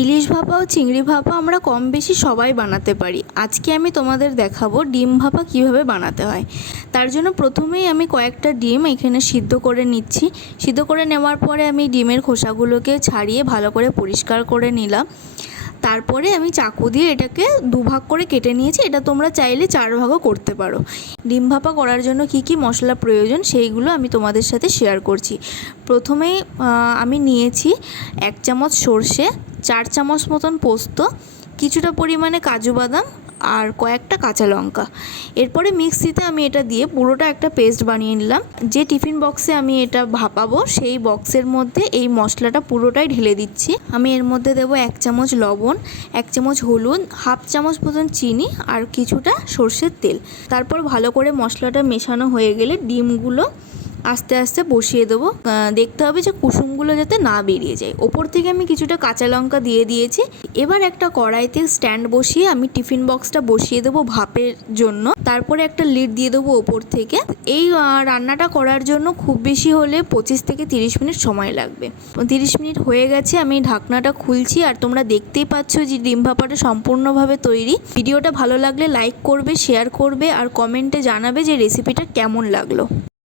ইলিশ ভাপা ও চিংড়ি ভাপা আমরা কম বেশি সবাই বানাতে পারি। আজকে আমি তোমাদের দেখাবো ডিম ভাপা কিভাবে বানাতে হয়। তার জন্য প্রথমেই আমি কয়েকটা ডিম এখানে সিদ্ধ করে নিচ্ছি। সিদ্ধ করে নেওয়ার পরে আমি ডিমের খোসাগুলোকে ছাড়িয়ে ভালো করে পরিষ্কার করে নিলাম। তারপরে আমি চাকু দিয়ে এটাকে দুভাগ করে কেটে নিয়েছি। এটা তোমরা চাইলে 4 ভাগও করতে পারো। ডিম ভাপা করার জন্য কি কি মশলা প্রয়োজন সেইগুলো আমি তোমাদের সাথে শেয়ার করছি। প্রথমেই আমি নিয়েছি 1 চামচ সর্ষে, 4 চামচ মতন পোস্ত, কিছুটা পরিমাণে কাজু বাদাম আর কয়েকটা কাঁচা লঙ্কা। এরপরে মিক্সিতে আমি এটা দিয়ে পুরোটা একটা পেস্ট বানিয়ে নিলাম। যে টিফিন বক্সে আমি এটা ভাপাবো সেই বক্সের মধ্যে এই মশলাটা পুরোটাই ঢেলে দিচ্ছি। আমি এর মধ্যে দেবো 1 চামচ লবণ, 1 চামচ হলুদ, হাফ চামচ মতন চিনি আর কিছুটা সর্ষের তেল। তারপর ভালো করে মশলাটা মেশানো হয়ে গেলে ডিমগুলো আস্তে আস্তে বসিয়ে দেবো। দেখতে হবে যে কুসুমগুলো যাতে না বেরিয়ে যায়। ওপর থেকে আমি কিছুটা কাঁচা লঙ্কা দিয়ে দিয়েছি। এবার একটা কড়াইতে স্ট্যান্ড বসিয়ে আমি টিফিন বক্সটা বসিয়ে দেবো ভাপের জন্য। তারপরে একটা লিড দিয়ে দেবো ওপর থেকে। এই রান্নাটা করার জন্য খুব বেশি হলে 25 থেকে 30 মিনিট সময় লাগবে। 30 মিনিট হয়ে গেছে, আমি ঢাকনাটা খুলছি আর তোমরা দেখতেই পাচ্ছ যে ডিম ভাপাটা সম্পূর্ণভাবে তৈরি। ভিডিওটা ভালো লাগলে লাইক করবে, শেয়ার করবে আর কমেন্টে জানাবে যে রেসিপিটা কেমন লাগলো।